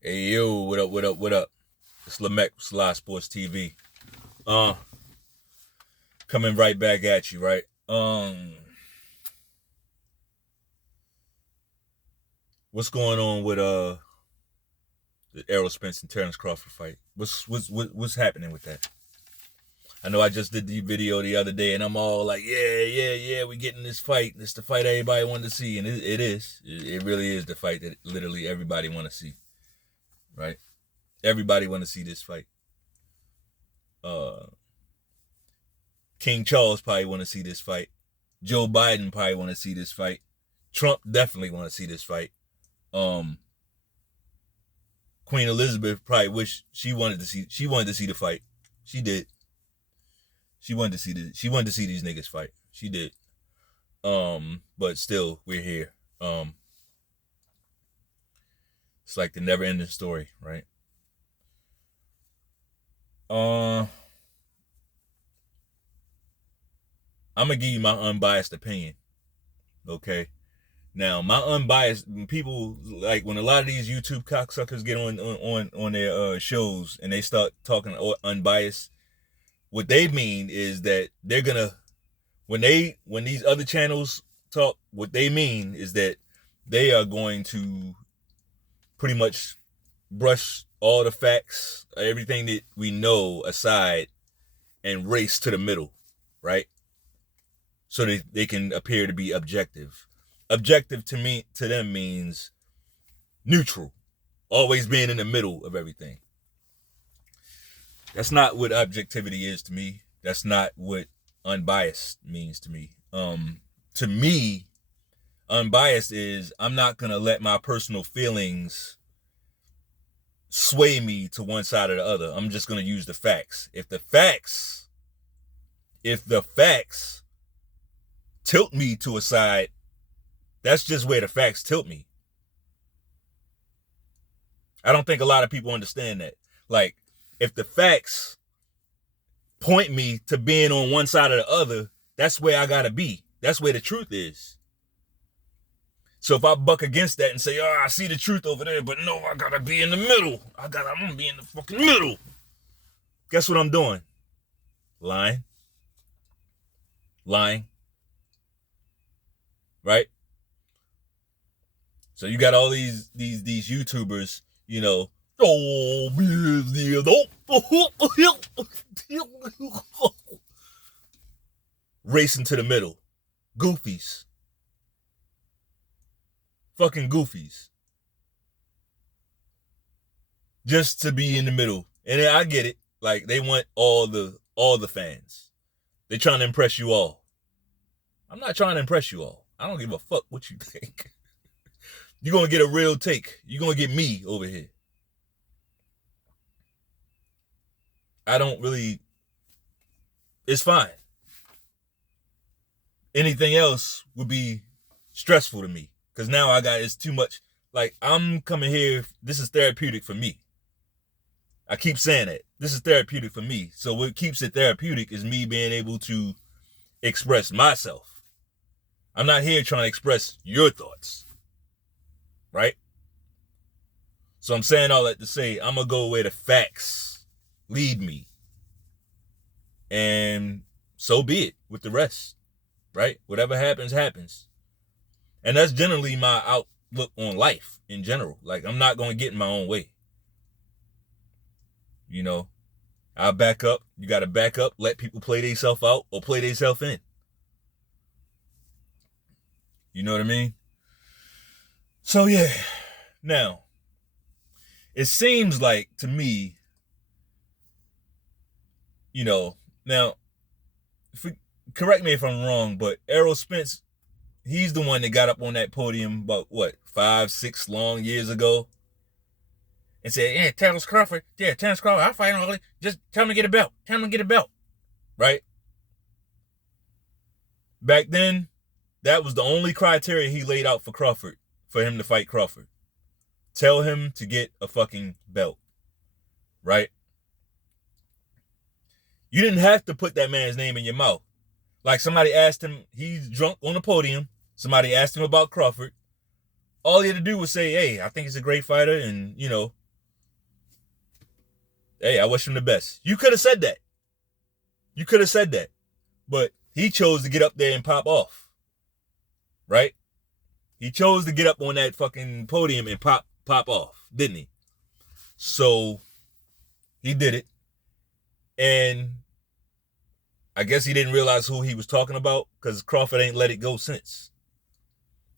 Hey yo, what up, what up, what up? It's Lemekh, selahsportstv. Uh, Coming right back at you, right? What's going on with the ERROL Spence and Terrence Crawford fight? What's happening with that? I know I just did the video the other day, and I'm all like, yeah, we getting this fight. It's the fight everybody wanted to see, and it is. It really is the fight that literally everybody want to see, right? Everybody want to see this fight. King Charles probably want to see this fight. Joe Biden probably want to see this fight. Trump definitely want to see this fight. Queen Elizabeth probably wish she wanted to see the fight. She did. She wanted to see these niggas fight. She did. But still, we're here. It's like the never ending story, right? I'm gonna give you my unbiased opinion. Okay. Now, my unbiased people, like when a lot of these YouTube cocksuckers get on their shows and they start talking unbiased, what they mean is that they're gonna when these other channels talk, what they mean is that they are going to pretty much brush all the facts, everything that we know aside, and race to the middle, right? So they can appear to be objective. Objective to them means neutral, always being in the middle of everything. That's not what objectivity is to me. That's not what unbiased means to me. To me, unbiased is I'm not gonna let my personal feelings sway me to one side or the other. I'm just gonna use the facts. If the facts tilt me to a side, that's just where the facts tilt me. I don't think a lot of people understand that. Like, if the facts point me to being on one side or the other, that's where I gotta be. That's where the truth is. So if I buck against that and say, oh, I see the truth over there, but no, I gotta be in the middle. I'm gonna be in the fucking middle. Guess what I'm doing? Lying. Right? So you got all these YouTubers, you know, racing to the middle. Goofies. Fucking goofies. Just to be in the middle. And I get it. Like, they want all the fans. They're trying to impress you all. I'm not trying to impress you all. I don't give a fuck what you think. You're going to get a real take. You're going to get me over here. I don't really... It's fine. Anything else would be stressful to me. Because now it's too much. Like, I'm coming here, this is therapeutic for me. I keep saying that. This is therapeutic for me. So what keeps it therapeutic is me being able to express myself. I'm not here trying to express your thoughts. Right? So I'm saying all that to say, I'm going to go where the facts lead me. And so be it with the rest. Right? Whatever happens, happens. And that's generally my outlook on life in general. Like, I'm not going to get in my own way. You know, I'll back up. You got to back up, let people play themselves out or play themselves in. You know what I mean? So, yeah. Now, it seems like to me, you know, now, correct me if I'm wrong, but ERROL Spence, he's the one that got up on that podium about, 5-6 long years ago and said, yeah, Terrence Crawford, I'll fight him. Just tell him to get a belt. Right? Back then, that was the only criteria he laid out for Crawford, for him to fight Crawford. Tell him to get a fucking belt. Right? You didn't have to put that man's name in your mouth. Like, somebody asked him, he's drunk on the podium. Somebody asked him about Crawford. All he had to do was say, hey, I think he's a great fighter, and, you know, Hey, I wish him the best. You could have said that. You could have said that. But he chose to get up there and pop off. Right? He chose to get up on that fucking podium and pop off, didn't he? So he did it. And I guess he didn't realize who he was talking about because Crawford ain't let it go since.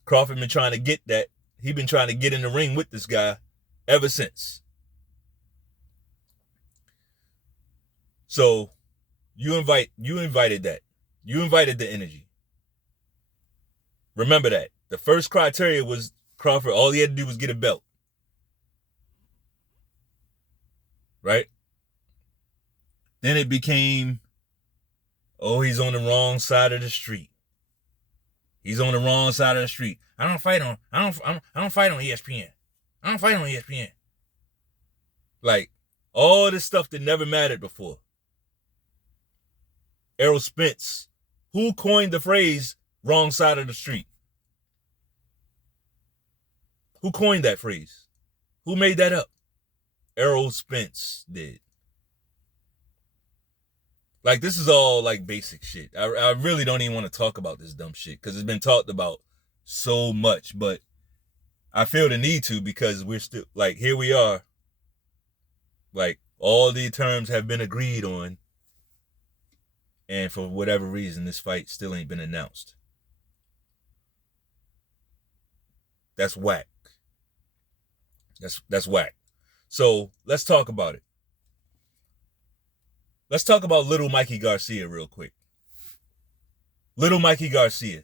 Crawford been trying to get that. He been trying to get in the ring with this guy ever since. So you invited that. You invited the energy. Remember that. The first criteria was Crawford, all he had to do was get a belt. Right? Then it became, oh, he's on the wrong side of the street. He's on the wrong side of the street. I don't fight on ESPN. I don't fight on ESPN. Like, all this stuff that never mattered before. Errol Spence. Who coined the phrase wrong side of the street? Who coined that phrase? Who made that up? Errol Spence did. Like, this is all like basic shit. I really don't even want to talk about this dumb shit because it's been talked about so much, but I feel the need to because we're still, like, here we are. Like, all the terms have been agreed on, and for whatever reason, this fight still ain't been announced. That's whack. That's whack. So let's talk about it. Let's talk about little Mikey Garcia real quick. Little Mikey Garcia.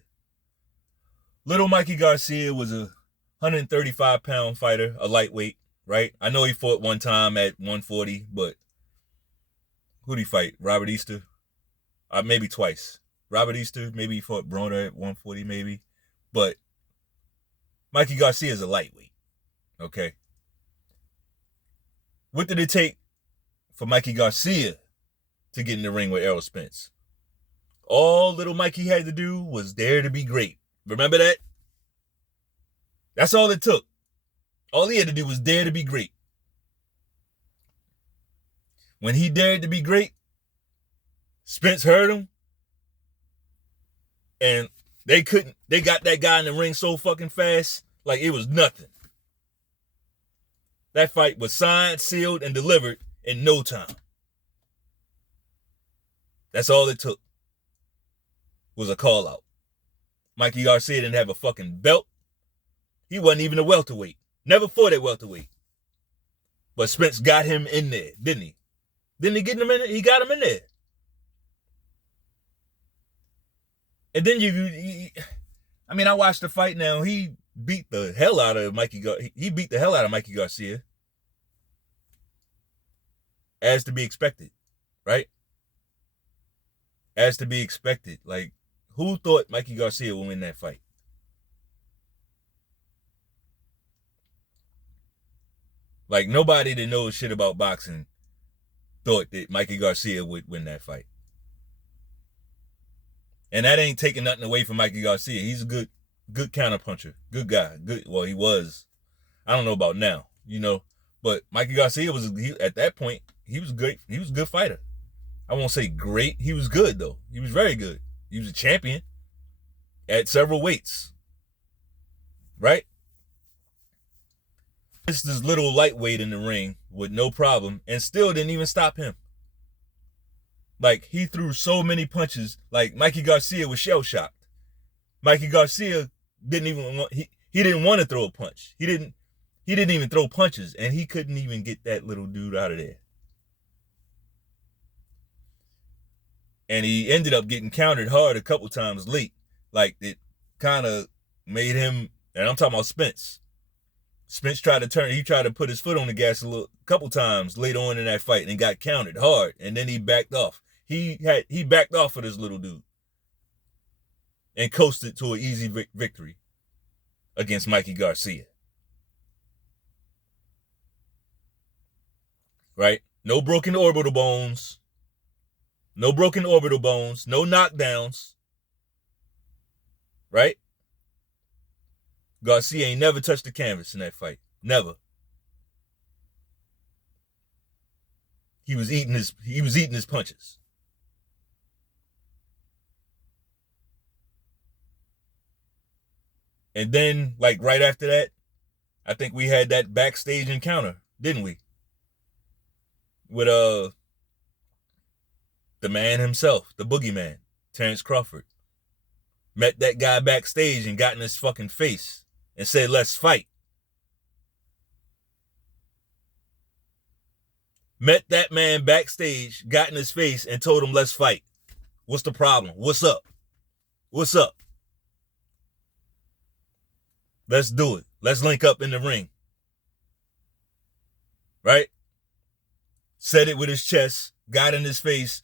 Little Mikey Garcia was a 135-pound fighter, a lightweight, right? I know he fought one time at 140, but who'd he fight? Robert Easter? Maybe twice. Robert Easter, maybe he fought Broner at 140, maybe. But Mikey Garcia is a lightweight, okay? What did it take for Mikey Garcia to get in the ring with Errol Spence? All little Mikey had to do was dare to be great. Remember that? That's all it took. All he had to do was dare to be great. When he dared to be great, Spence heard him, and they got that guy in the ring so fucking fast, like it was nothing. That fight was signed, sealed, and delivered in no time. That's all it took. Was a call out. Mikey Garcia didn't have a fucking belt. He wasn't even a welterweight. Never fought at welterweight. But Spence got him in there, didn't he? Didn't he get him in there? He got him in there. And then I watched the fight now. He beat the hell out of Mikey Garcia. As to be expected, right? As to be expected. Like, who thought Mikey Garcia would win that fight? Like, nobody that knows shit about boxing thought that Mikey Garcia would win that fight. And that ain't taking nothing away from Mikey Garcia. He's a good counterpuncher. Good guy. Well, he was. I don't know about now, But Mikey Garcia at that point, he was great. He was a good fighter. I won't say great. He was good, though. He was very good. He was a champion at several weights. Right? This little lightweight in the ring with no problem and still didn't even stop him. Like, he threw so many punches. Like, Mikey Garcia was shell-shocked. Mikey Garcia didn't even want, he didn't want to throw a punch. He didn't even throw punches, and he couldn't even get that little dude out of there. And he ended up getting countered hard a couple times late. Like, it kind of made him, and I'm talking about Spence. Spence tried to put his foot on the gas a couple times later on in that fight and got countered hard, and then he backed off. He backed off for this little dude and coasted to an easy victory against Mikey Garcia. Right? No broken orbital bones. No broken orbital bones. No knockdowns. Right? Garcia ain't never touched the canvas in that fight. Never. he was eating his punches. And then, like right after that, I think we had that backstage encounter, didn't we? With the man himself, the boogeyman, Terrence Crawford. Met that guy backstage and got in his fucking face and said, "Let's fight." Met that man backstage, got in his face, and told him, "Let's fight." What's the problem? What's up? What's up? Let's do it. Let's link up in the ring. Right? Said it with his chest, got in his face.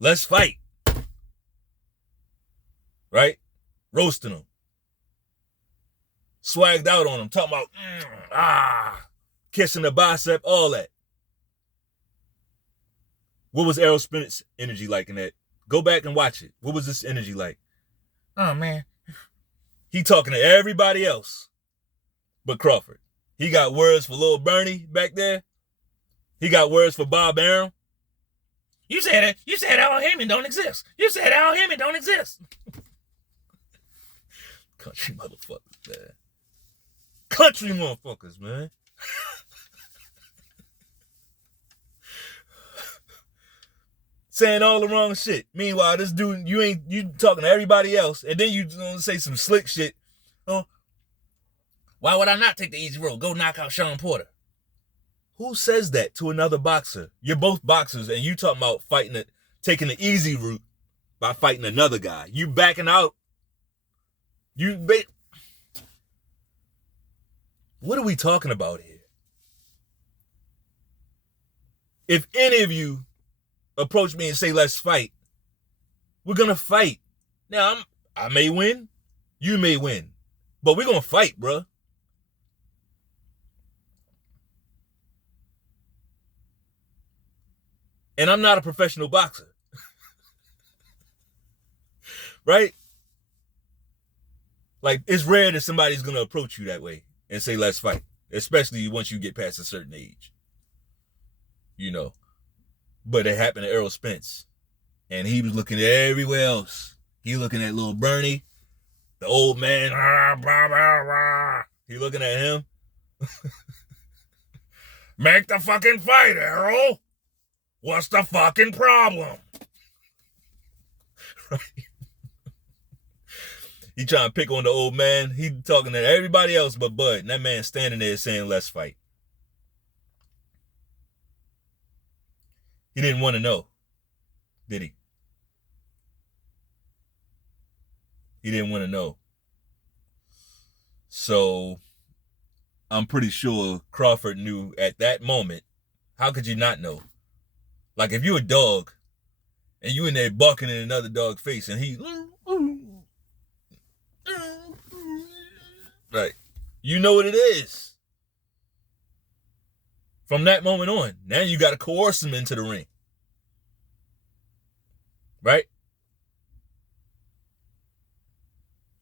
Let's fight. Right? Roasting him. Swagged out on him. Talking about, kissing the bicep, all that. What was Errol Spence's energy like in that? Go back and watch it. What was this energy like? Oh, man. He talking to everybody else but Crawford. He got words for Lil Bernie back there. He got words for Bob Arum. You said Al Heyman don't exist. You said Al Heyman don't exist. Country motherfuckers, man. Country motherfuckers, man. Saying all the wrong shit. Meanwhile, this dude, you talking to everybody else, and then you gonna say some slick shit. Oh, why would I not take the easy road? Go knock out Sean Porter. Who says that to another boxer? You're both boxers, and you talking about taking the easy route by fighting another guy. You backing out. What are we talking about here? If any of you approach me and say, "Let's fight," we're gonna fight. Now, I may win, you may win, but we're gonna fight, bruh. And I'm not a professional boxer. Right? Like, it's rare that somebody's gonna approach you that way and say, "Let's fight," especially once you get past a certain age. You know. But it happened to Errol Spence. And he was looking at everywhere else. He looking at little Bernie, the old man. He looking at him. Make the fucking fight, Errol. What's the fucking problem? Right? He trying to pick on the old man. He talking to everybody else but Bud. And that man standing there saying, "Let's fight." He didn't want to know, did he? He didn't want to know. So I'm pretty sure Crawford knew at that moment. How could you not know? Like, if you're a dog and you in there barking in another dog's face and he, right, you know what it is. From that moment on, now you got to coerce him into the ring. Right?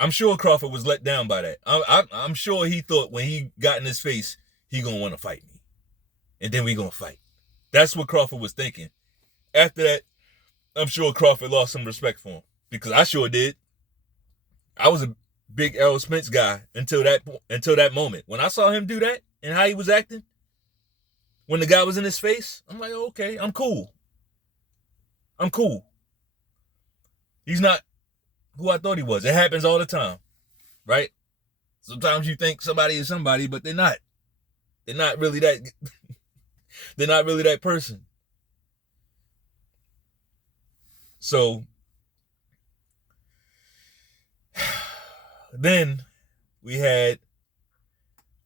I'm sure Crawford was let down by that. I'm sure he thought when he got in his face, he gonna want to fight me. And then we gonna fight. That's what Crawford was thinking. After that, I'm sure Crawford lost some respect for him. Because I sure did. I was a big Errol Spence guy until that moment. When I saw him do that and how he was acting, when the guy was in his face, I'm like, okay, I'm cool. I'm cool. He's not who I thought he was. It happens all the time, right? Sometimes you think somebody is somebody, but they're not. They're not really that. They're not really that person. So then we had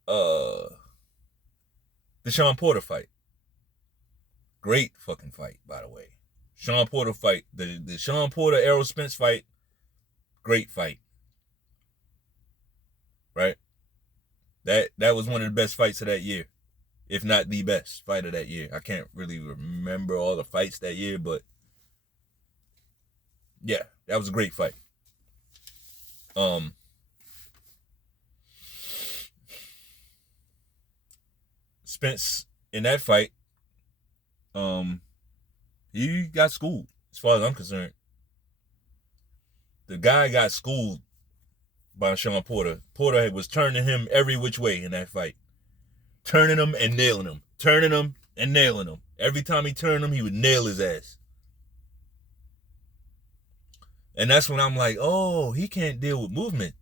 the Sean Porter fight. Great fucking fight, by the way. Sean Porter fight, the Sean Porter Errol Spence fight, great fight. Right? That was one of the best fights of that year, if not the best fight of that year. I can't really remember all the fights that year, but yeah, that was a great fight. Spence in that fight he got schooled, as far as I'm concerned. The guy got schooled by Sean Porter. Porter was turning him every which way in that fight. Turning him and nailing him. Turning him and nailing him. Every time he turned him, he would nail his ass. And that's when I'm like, oh, he can't deal with movement.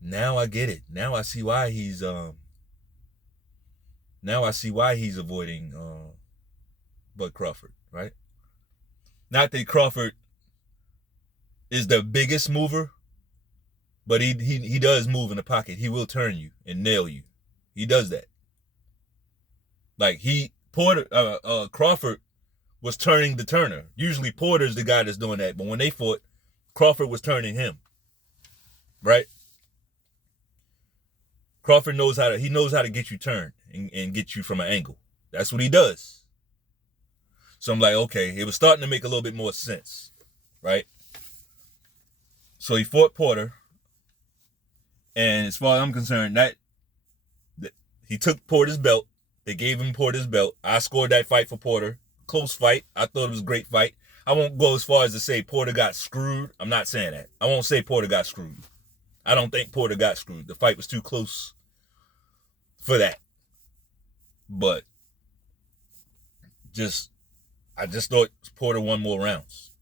Now I get it. Now I see why he's avoiding Bud Crawford, right? Not that Crawford is the biggest mover, but he does move in the pocket. He will turn you and nail you. He does that. Like Crawford was turning the turner. Usually Porter's the guy that's doing that, but when they fought, Crawford was turning him. Right? Crawford knows how to get you turned and get you from an angle. That's what he does. So I'm like, okay, it was starting to make a little bit more sense, right? So he fought Porter, and as far as I'm concerned, that he took Porter's belt. They gave him Porter's belt. I scored that fight for Porter. Close fight. I thought it was a great fight. I won't go as far as to say Porter got screwed. I'm not saying that. I won't say Porter got screwed. I don't think Porter got screwed. The fight was too close for that. But I just thought Porter won more rounds.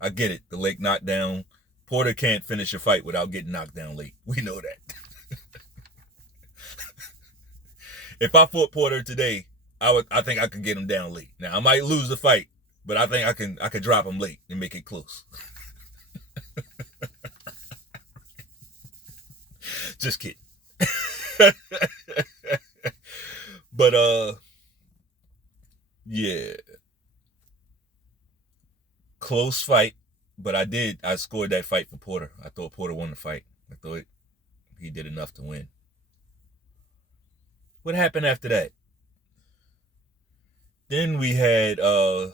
I get it. The late knockdown. Porter can't finish a fight without getting knocked down late. We know that. If I fought Porter today, I think I could get him down late. Now I might lose the fight, but I think I could drop him late and make it close. Just kidding. But yeah. Close fight, but I scored that fight for Porter. I thought Porter won the fight. I thought he did enough to win. What happened after that? Then we had Mr.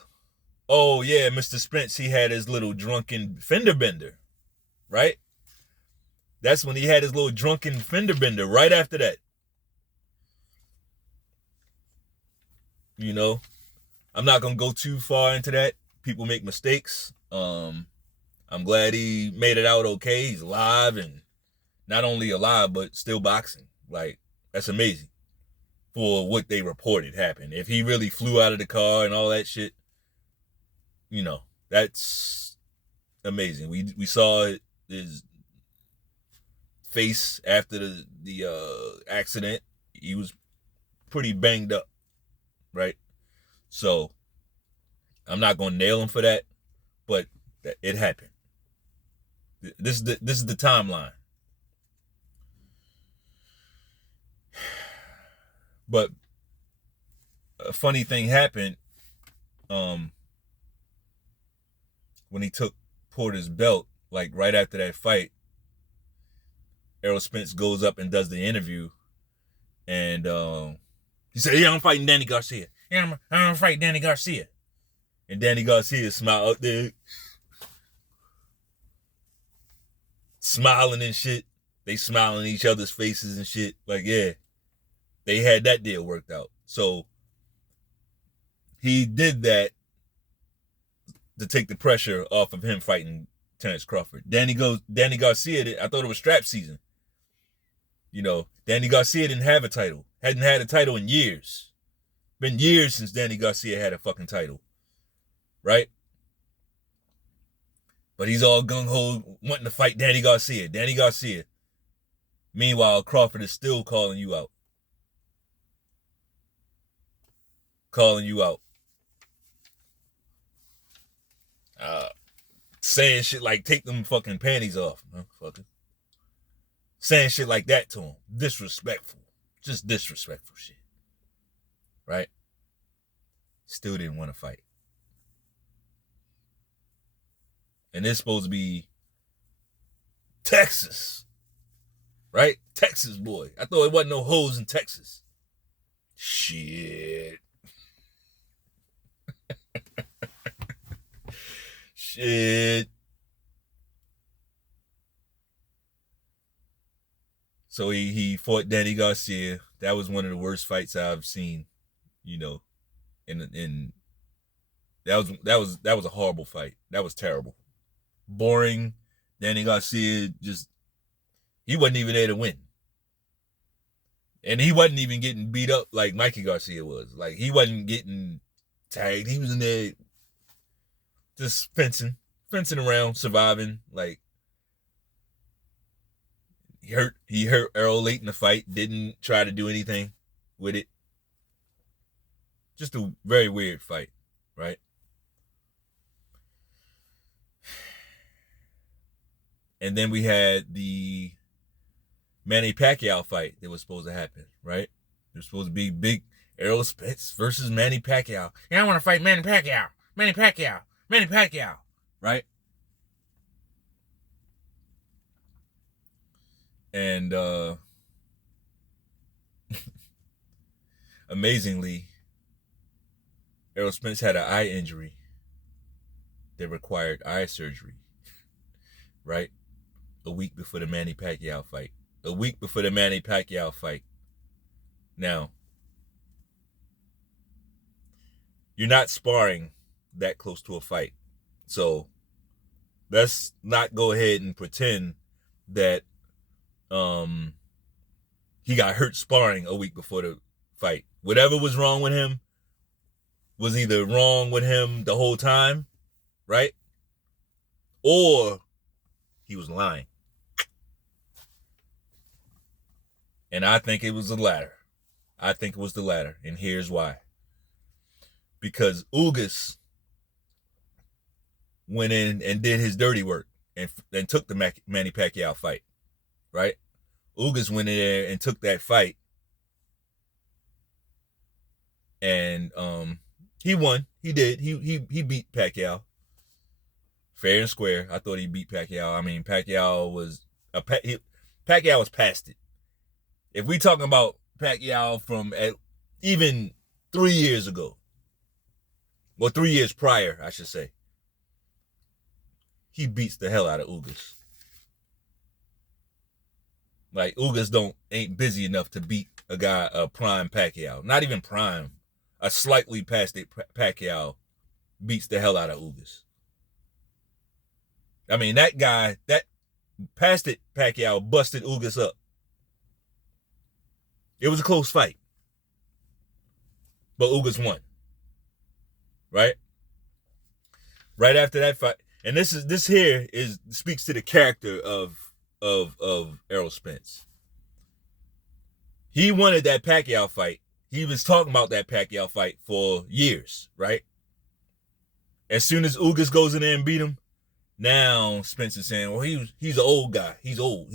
Spence, he had his little drunken fender bender, right? That's when he had his little drunken fender bender right after that. You know, I'm not going to go too far into that. People make mistakes. I'm glad he made it out okay. He's alive, and not only alive, but still boxing. Like, that's amazing for what they reported happened. If he really flew out of the car and all that shit, you know, that's amazing. We saw his face after the accident. He was pretty banged up, right? So I'm not gonna nail him for that, but it happened. This is the timeline. But a funny thing happened when he took Porter's belt, like right after that fight. Errol Spence goes up and does the interview, and he said, "Yeah, I'm fighting Danny Garcia. Yeah, I'm fighting Danny Garcia." And Danny Garcia smiled up there, smiling and shit. They smiling in each other's faces and shit. Like, yeah, they had that deal worked out. So he did that to take the pressure off of him fighting Terrence Crawford. Danny Garcia, I thought it was strap season. You know, Danny Garcia didn't have a title. Hadn't had a title in years. Been years since Danny Garcia had a fucking title. Right? But he's all gung-ho wanting to fight Danny Garcia. Danny Garcia. Meanwhile, Crawford is still calling you out. Calling you out. Saying shit like, take them fucking panties off, motherfucker. Saying shit like that to him. Disrespectful. Just disrespectful shit. Right? Still didn't want to fight. And it's supposed to be Texas. Right? Texas boy. I thought it wasn't no hoes in Texas. Shit. Shit. So he fought Danny Garcia. That was one of the worst fights I've seen, you know, And that was a horrible fight. That was terrible. Boring. Danny Garcia he wasn't even there to win. And he wasn't even getting beat up like Mikey Garcia was. Like, he wasn't getting tagged. He was in there just fencing around, surviving. Like, he hurt Errol late in the fight, didn't try to do anything with it. Just a very weird fight, right? And then we had the Manny Pacquiao fight that was supposed to happen, right? It was supposed to be big Errol Spence versus Manny Pacquiao. Yeah, I want to fight Manny Pacquiao, right? And amazingly, Errol Spence had an eye injury that required eye surgery, right? A week before the Manny Pacquiao fight. Now, you're not sparring that close to a fight. So let's not go ahead and pretend that he got hurt sparring a week before the fight. Whatever was wrong with him was either wrong with him the whole time, right? Or he was lying. And I think it was the latter. And here's why. Because Ugas went in and did his dirty work and took the Manny Pacquiao fight, right? Ugas went in there and took that fight, and he won. He did. He beat Pacquiao fair and square. I thought he beat Pacquiao. I mean, Pacquiao was past it. If we talking about Pacquiao from even 3 years ago, well, 3 years prior, I should say, he beats the hell out of Ugas. Like, Ugas ain't busy enough to beat a prime Pacquiao. Not even prime. A slightly past it Pacquiao beats the hell out of Ugas. I mean, that past it Pacquiao busted Ugas up. It was a close fight, but Ugas won. Right? Right after that fight, and this here speaks to the character of Errol Spence. He wanted that Pacquiao fight. He was talking about that Pacquiao fight for years, right? As soon as Ugas goes in there and beat him, now Spence is saying, well, he's an old guy. He's old.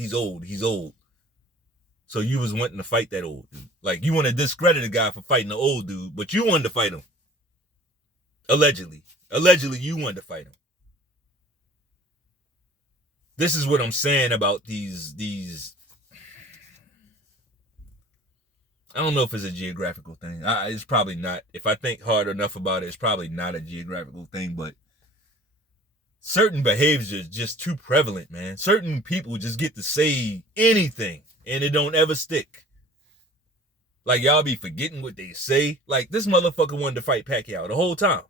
So you was wanting to fight that old dude. Like, you want to discredit a guy for fighting an old dude, but you wanted to fight him. Allegedly, you wanted to fight him. This is what I'm saying about these. I don't know if it's a geographical thing. It's probably not. If I think hard enough about it, it's probably not a geographical thing, but certain behaviors are just too prevalent, man. Certain people just get to say anything and it don't ever stick. Like, y'all be forgetting what they say. Like, this motherfucker wanted to fight Pacquiao the whole time.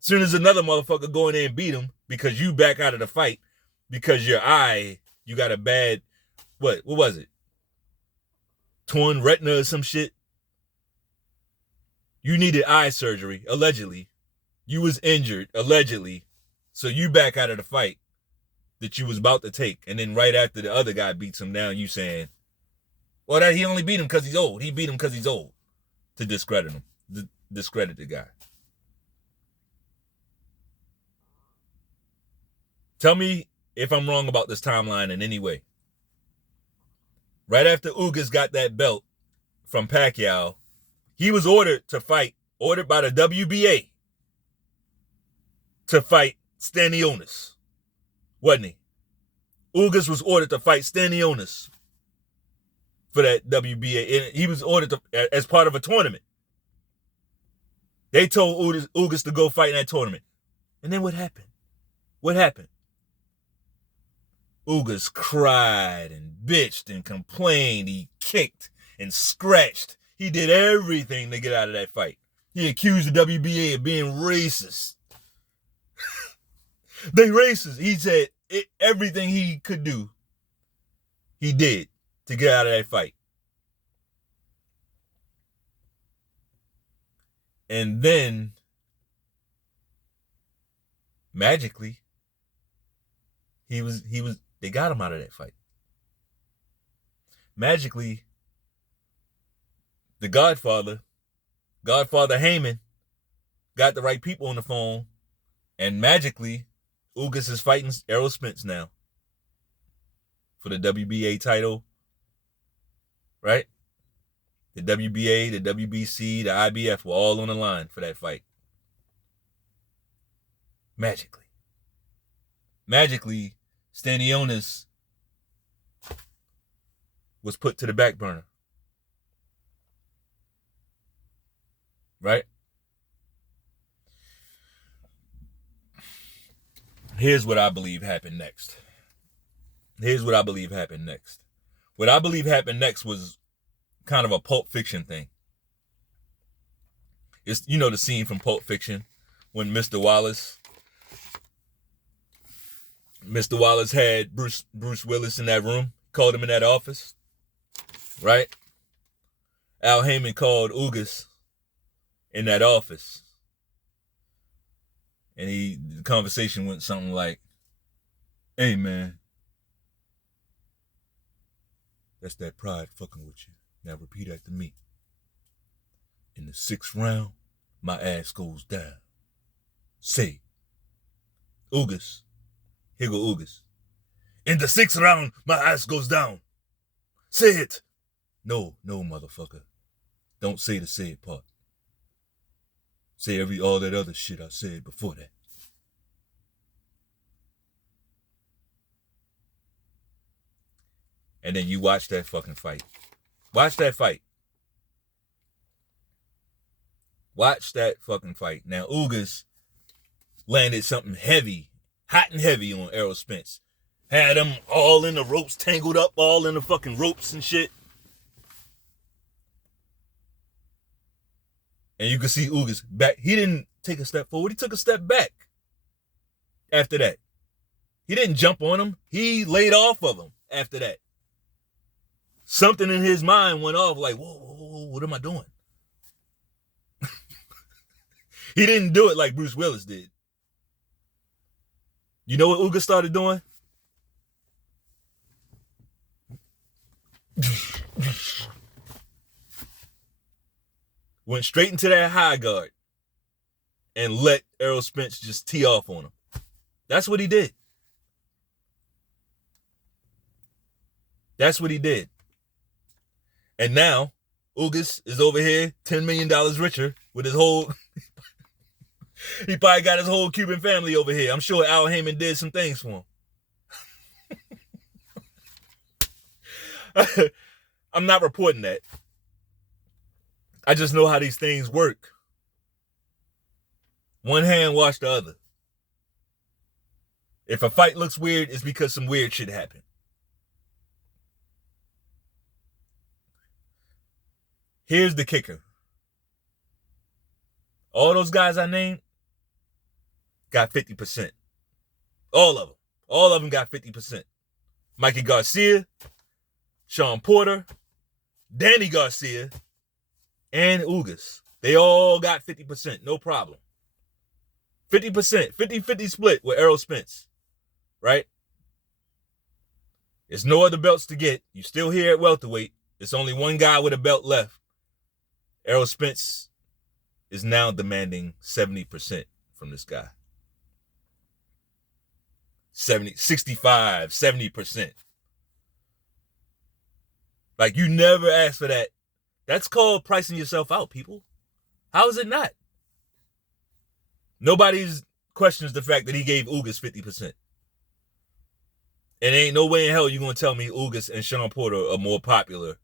As soon as another motherfucker go in there and beat him because you back out of the fight because you got a bad, what was it? Torn retina or some shit. You needed eye surgery, allegedly. You was injured, allegedly. So you back out of the fight that you was about to take. And then right after the other guy beats him down, you saying, well, he only beat him because he's old. He beat him because he's old. To discredit him. Discredit the guy. Tell me if I'm wrong about this timeline in any way. Right after Ugas got that belt from Pacquiao, he was ordered by the WBA to fight Stanionis, wasn't he? Ugas was ordered to fight Stanionis for that WBA. And he was ordered as part of a tournament. They told Ugas to go fight in that tournament. And then what happened? Ugas cried and bitched and complained. He kicked and scratched. He did everything to get out of that fight. He accused the WBA of being racist. They racist. He said everything he could do, he did to get out of that fight. And then, magically, they got him out of that fight. Magically, the Godfather Heyman, got the right people on the phone, and magically, Ugas is fighting Errol Spence now for the WBA title, right? The WBA, the WBC, the IBF were all on the line for that fight. Magically, Stanionis was put to the back burner. Right? Here's what I believe happened next. What I believe happened next was kind of a Pulp Fiction thing. It's, you know, the scene from Pulp Fiction when Mr. Wallace had Bruce Willis in that room, called him in that office, right? Al Heyman called Ugas in that office, and the conversation went something like, "Hey man, that's that pride fucking with you. Now repeat after me. In the 6th round, my ass goes down. Say, Ugas. Here go Ugas. In the 6th round, my ass goes down. Say it." No, motherfucker. Don't say the say it part. Say all that other shit I said before that. And then you watch that fucking fight. Watch that fucking fight. Now, Ugas landed something heavy, hot and heavy on Errol Spence. Had him all in the ropes, tangled up, all in the fucking ropes and shit. And you can see Ugas back. He didn't take a step forward. He took a step back after that. He didn't jump on him. He laid off of him after that. Something in his mind went off like, whoa, what am I doing? He didn't do it like Bruce Willis did. You know what Ugas started doing? Went straight into that high guard and let Errol Spence just tee off on him. That's what he did. And now, Ugas is over here, $10 million richer with his whole... He probably got his whole Cuban family over here. I'm sure Al Heyman did some things for him. I'm not reporting that. I just know how these things work. One hand wash the other. If a fight looks weird, it's because some weird shit happened. Here's the kicker. All those guys I named got 50%. All of them got 50%. Mikey Garcia, Sean Porter, Danny Garcia, and Ugas. They all got 50%, no problem. 50%, 50-50 split with Errol Spence, right? There's no other belts to get. You still here at welterweight. There's only one guy with a belt left. Errol Spence is now demanding 70% from this guy. 70%. Like, you never asked for that. That's called pricing yourself out, people. How is it not? Nobody's questions the fact that he gave Ugas 50%. And ain't no way in hell you're going to tell me Ugas and Sean Porter are more popular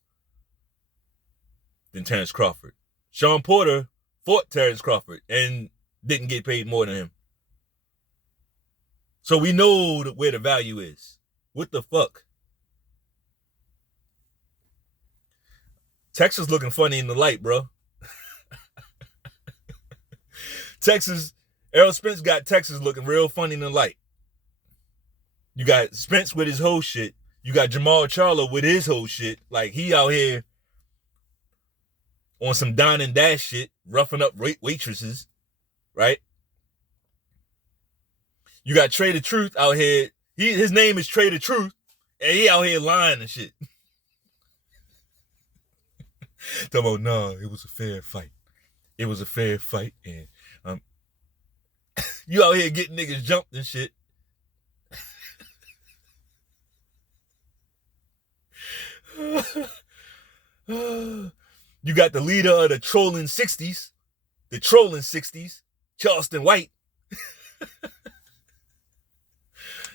than Terrence Crawford. Sean Porter fought Terrence Crawford and didn't get paid more than him. So we know where the value is. What the fuck? Texas looking funny in the light, bro. Texas, Errol Spence got Texas looking real funny in the light. You got Spence with his whole shit. You got Jamal Charlo with his whole shit. Like, he out here on some Don and Dash shit, roughing up waitresses, right? You got Trey the Truth out here. His name is Trey the Truth, and he out here lying and shit. Talking about, nah, it was a fair fight. It was a fair fight, and you out here getting niggas jumped and shit. You got the leader of the trolling 60s, Charleston White.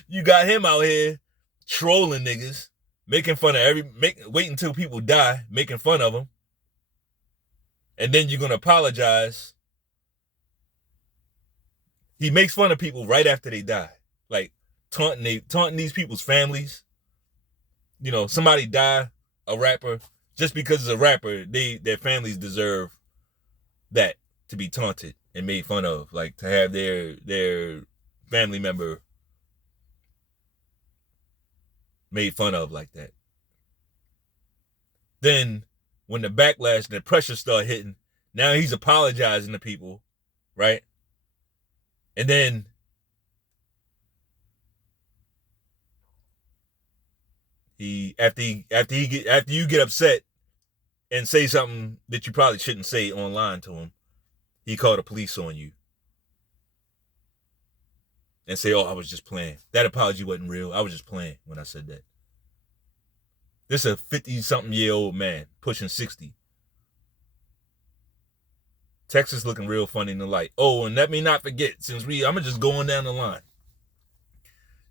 You got him out here trolling niggas, making fun of waiting until people die, making fun of them. And then you're going to apologize. He makes fun of people right after they die. Like, taunting these people's families. You know, somebody die, a rapper, just because it's a rapper, their families deserve that, to be taunted and made fun of. Like, to have their family member made fun of like that. Then, when the backlash and the pressure start hitting, now he's apologizing to people, right? And then after you get upset and say something that you probably shouldn't say online to him, he called the police on you and say, "Oh, I was just playing. That apology wasn't real. I was just playing when I said that." This is a 50-something-year-old man, pushing 60. Texas looking real funny in the light. Oh, and let me not forget, I'm just going down the line.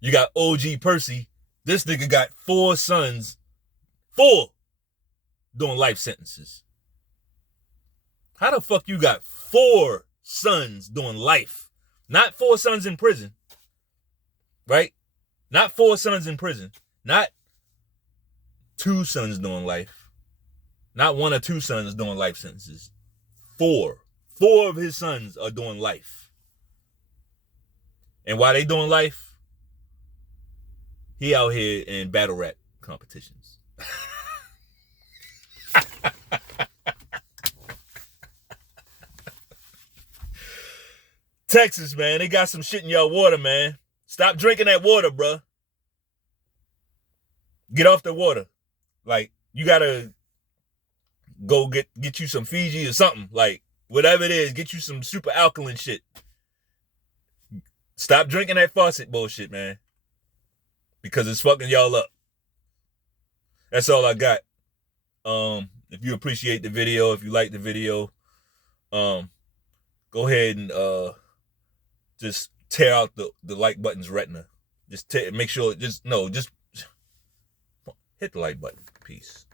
You got OG Percy. This nigga got 4 sons. 4 doing life sentences. How the fuck you got 4 sons doing life? Not 4 sons in prison. Right? Not 4 sons in prison. Not 2 sons doing life. Not 1 or 2 sons doing life sentences. 4. 4 of his sons are doing life. And why they doing life? He out here in battle rap competitions. Texas, man, they got some shit in y'all water, man. Stop drinking that water, bruh. Get off the water. Like, you gotta go get you some Fiji or something. Like, whatever it is, get you some super alkaline shit. Stop drinking that faucet bullshit, man. Because it's fucking y'all up. That's all I got. If you appreciate the video, if you like the video, go ahead and just tear out the like button's retina. Just make sure, just hit the like button. Peace.